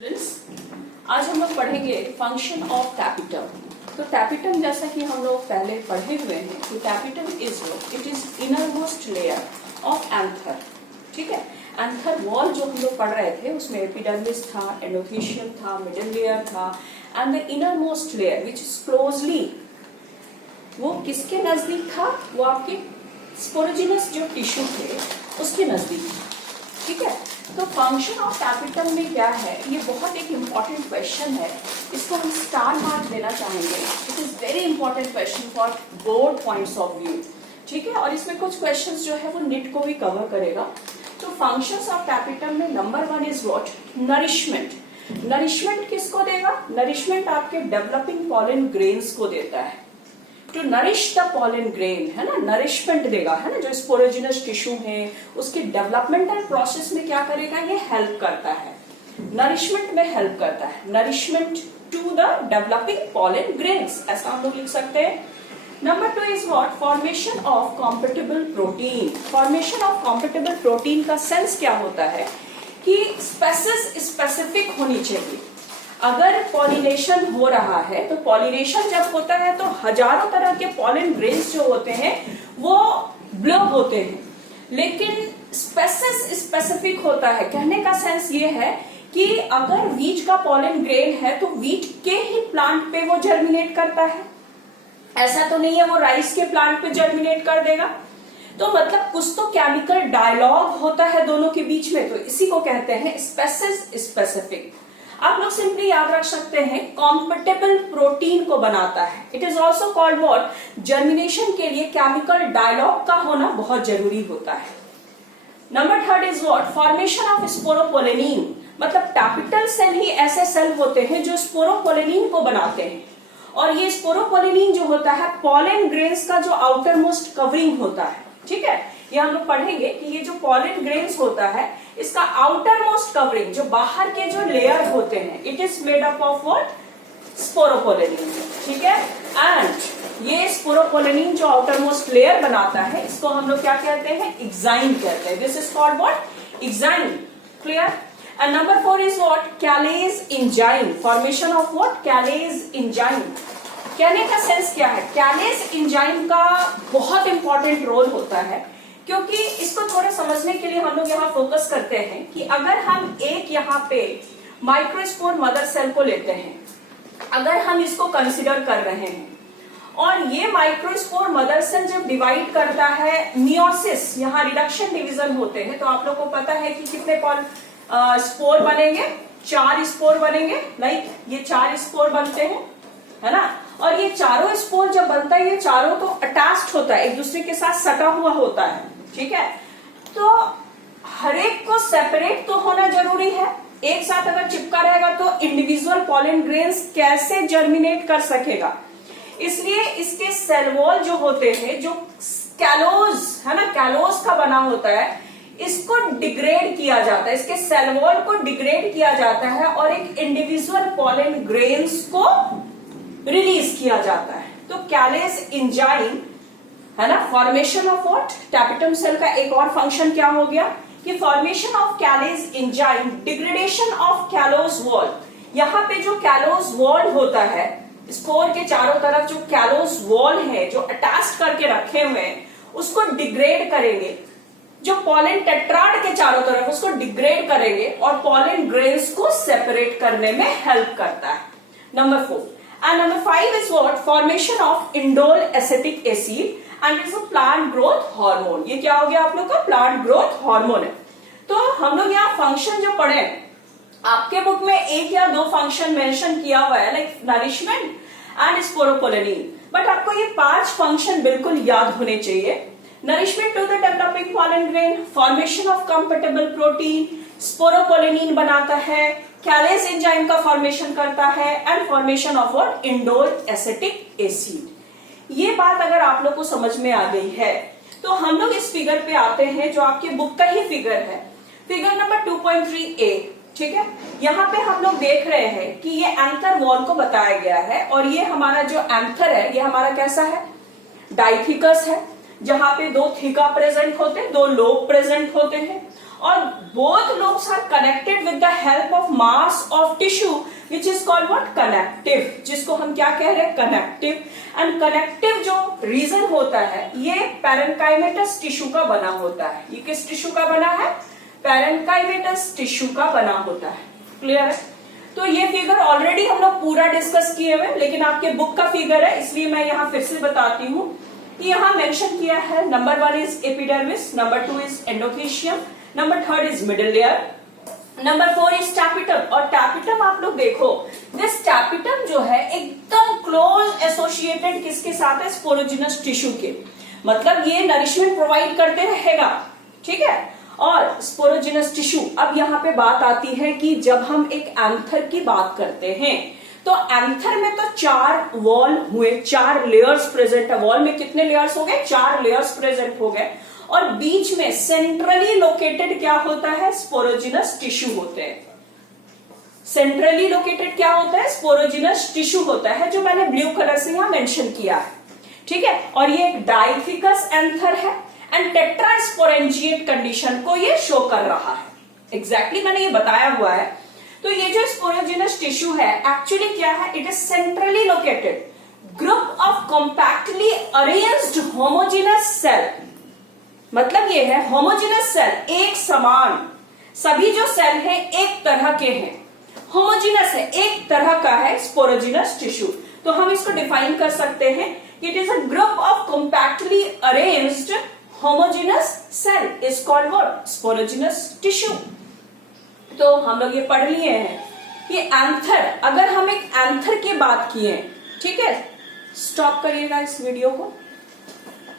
Students, आज हम लोग पढ़ेंगे फंक्शन ऑफ कैपिटल। तो कैपिटल जैसा कि हम लोग पहले पढ़े हुए हैं कि capital it is innermost layer of anther. ठीक है, एंथर वॉल जो हम लोग पढ़ रहे थे उसमें एपिडर्मिस था, एंडोथेलियम था, मिडल लेयर था and the innermost layer which is closely, वो किसके नजदीक था? वो आपके स्पोरोजिनस जो टिश्यू थे उसके नजदीक था। ठीक है, तो फंक्शन ऑफ कैपिटल में क्या है, ये बहुत एक इम्पॉर्टेंट क्वेश्चन है। इसको हम स्टार मार्क देना चाहेंगे। It is very important question for board points of view. ठीक है, और इसमें कुछ क्वेश्चंस जो है वो निट को भी कवर करेगा। तो फंक्शंस ऑफ कैपिटल में number 1 is what? Nourishment. Nourishment किसको देगा? नरिशमेंट आपके डेवलपिंग पॉलन ग्रेन्स को देता है। To nourish the pollen grain, है ना, नरिशमेंट देगा, है ना। जो स्पोरोजिनस टिश्यू है उसके डेवलपमेंटल प्रोसेस में क्या करेगा? ये हेल्प करता है, नरिशमेंट में हेल्प करता है। Nourishment to the developing pollen grains, ऐसा हम लोग लिख सकते हैं। Number 2 is what? Formation of compatible protein. Formation of compatible protein का सेंस क्या होता है कि स्पेसिस स्पेसिफिक होनी चाहिए। अगर पॉलिनेशन हो रहा है तो पॉलिनेशन जब होता है तो हजारों तरह के पॉलन ग्रेन्स जो होते हैं वो ब्लो होते हैं, लेकिन स्पेसिस स्पेसिफिक होता है। कहने का सेंस ये है कि अगर वीट का पॉलन ग्रेन है तो वीट के ही प्लांट पे वो जर्मिनेट करता है, ऐसा तो नहीं है वो राइस के प्लांट पे जर्मिनेट कर देगा। तो मतलब कुछ तो केमिकल डायलॉग होता है दोनों के बीच में, तो इसी को कहते हैं स्पेसिस स्पेसिफिक। आप लोग सिंपली याद रख सकते हैं कॉम्पिटेबल प्रोटीन को बनाता है। It is also called what? Germination के लिए केमिकल डायलॉग का होना बहुत जरूरी होता है। Number 3 is what? Formation of sporopollenin. मतलब कैपिटल सेल ही ऐसे सेल होते हैं जो स्पोरोपोलेनिन को बनाते हैं, और ये स्पोरोपोलेनिन जो होता है पॉलन ग्रेन्स का जो आउटर मोस्ट कवरिंग होता है। ठीक है, ये हम लोग पढ़ेंगे कि ये जो पॉलन ग्रेन्स होता है इसका आउटर मोस्ट कवरिंग, जो बाहर के जो लेयर होते हैं, it is made up of what? Sporopollenin. ठीक है, एंड ये स्पोरोपोलेनिन जो आउटर मोस्ट लेयर बनाता है इसको हम लोग क्या कहते हैं? एक्साइन कहते हैं। This is called what? Exine. Clear? And number 4 is what? Callase enzyme. Formation of what? Callase enzyme. कहने का सेंस क्या है? कैलेज एंजाइम का बहुत इंपॉर्टेंट रोल होता है, क्योंकि इसको थोड़ा समझने के लिए हम लोग यहाँ फोकस करते हैं कि अगर हम एक यहाँ पे माइक्रोस्पोर मदर सेल को लेते हैं, अगर हम इसको कंसिडर कर रहे हैं, और ये माइक्रोस्पोर मदर सेल जब डिवाइड करता है, मियोसिस, यहाँ रिडक्शन डिवीजन होते हैं, तो आप लोग को पता है कि कितने स्पोर बनेंगे? 4 स्पोर बनेंगे। लाइक ये 4 स्पोर बनते हैं, है ना। और ये चारों स्पोर जब बनता है, ये चारों तो अटैच्ड होता है, एक दूसरे के साथ सटा हुआ होता है। ठीक है, तो हर एक को सेपरेट तो होना जरूरी है। एक साथ अगर चिपका रहेगा तो इंडिविजुअल पॉलन ग्रेन्स कैसे जर्मिनेट कर सकेगा? इसलिए इसके सेल वॉल जो होते हैं, जो कैलोज है ना, कैलोज का बना होता है, इसको डिग्रेड किया जाता है, इसके सेल वॉल को डिग्रेड किया जाता है और एक इंडिविजुअल पॉलन ग्रेन्स को रिलीज किया जाता है। तो कैलेज एंजाइम, है ना, formation of what? Capital cell का एक और फंक्शन क्या हो गया कि formation of callase enzyme, degradation of callose wall. यहाँ पे जो कैलोज वॉल होता है, स्पोर के चारों तरफ जो कैलोज वॉल है जो अटैच करके रखे हुए हैं, उसको डिग्रेड करेंगे। जो पॉलन टेट्राड के चारों तरफ उसको डिग्रेड करेंगे और पॉलन ग्रेन्स को सेपरेट करने में हेल्प करता है। Number 4 and number 5 is what? Formation of indole acetic acid and it's a plant growth hormone. ये क्या हो गया आप लोग का? प्लांट ग्रोथ हार्मोन है। तो हम लोग यहाँ फंक्शन जो पढ़े, आपके बुक में 1 या 2 फंक्शन मेंशन किया हुआ है, like nourishment and sporopollenin, but आपको ये 5 फंक्शन बिल्कुल याद होने चाहिए। Nourishment to the developing pollen grain, formation of compatible protein, sporopollenin बनाता है, कैलेज एंजाइम का फॉर्मेशन करता है, and formation of what? Indole acetic acid. ये बात अगर आप लोग को समझ में आ गई है तो हम लोग इस फिगर पे आते हैं जो आपके बुक का ही फिगर है, फिगर नंबर 2.3a। ठीक है, यहाँ पे हम लोग देख रहे हैं कि ये एंथर वॉल को बताया गया है, और ये हमारा जो एंथर है ये हमारा कैसा है? डाइथिकस है, जहां पे 2 थीका प्रेजेंट होते हैं, 2 लोब प्रेजेंट होते हैं, और both lobes are connected with the help of mass of tissue which is called what? connective, जिसको हम क्या कह रहे हैं? connective. and connective जो रीजन होता है ये पैरेन्काइमेटस टिश्यू का बना होता है. ये किस टिश्यू का बना है? पैरेन्काइमेटस टिश्यू का बना होता है. क्लियर है? तो ये फिगर ऑलरेडी हम लोग पूरा डिस्कस किए हुए, लेकिन आपके बुक का फिगर है इसलिए मैं यहाँ फिर से बताती हूँ कि यहाँ मेंशन किया है. Number 1 is epidermis, number 2 is endothelium, number 3 is middle layer, number 4 is tapetum. और टैपिटम आप लोग देखो, दिस टैपिटम जो है एकदम क्लोज एसोसिएटेड किसके साथ है? स्पोरोजिनस टिश्यू के. मतलब ये नरिशमेंट प्रोवाइड करते रहेगा. ठीक है. और स्पोरोजिनस टिश्यू. अब यहाँ पे बात आती है कि जब हम एक एंथर की बात करते हैं तो एंथर में तो 4 वॉल हुए, 4 लेयर्स प्रेजेंट है. वॉल में कितने लेयर्स हो गए? 4 लेयर्स प्रेजेंट हो गए. और बीच में सेंट्रली लोकेटेड क्या होता है? स्पोरोजिनस टिश्यू होते हैं. सेंट्रली लोकेटेड क्या होता है? स्पोरोजिनस टिश्यू होता है, जो मैंने ब्लू कलर से यहां मेंशन किया है. ठीक है. और ये एक डाइफिकस एंथर है एंड टेट्रास्पोरेंजिएट कंडीशन को ये शो कर रहा है. एग्जैक्टली मैंने ये बताया हुआ है. तो ये जो स्पोरोजिनस टिश्यू है एक्चुअली क्या है? It is centrally located group of compactly arranged homogenous cell. मतलब ये है होमोजेनस सेल, एक समान. सभी जो सेल हैं एक तरह के हैं, होमोजेनस है, एक तरह का है स्पोरोजिनस टिश्यू. तो हम इसको डिफाइन कर सकते हैं. It is a group of compactly arranged homogenous cell is called what? Sporogenous tissue. तो हम लोग ये पढ़ लिए हैं कि एंथर, अगर हम एक एंथर की बात किए, ठीक है, स्टॉप करिएगा इस वीडियो को.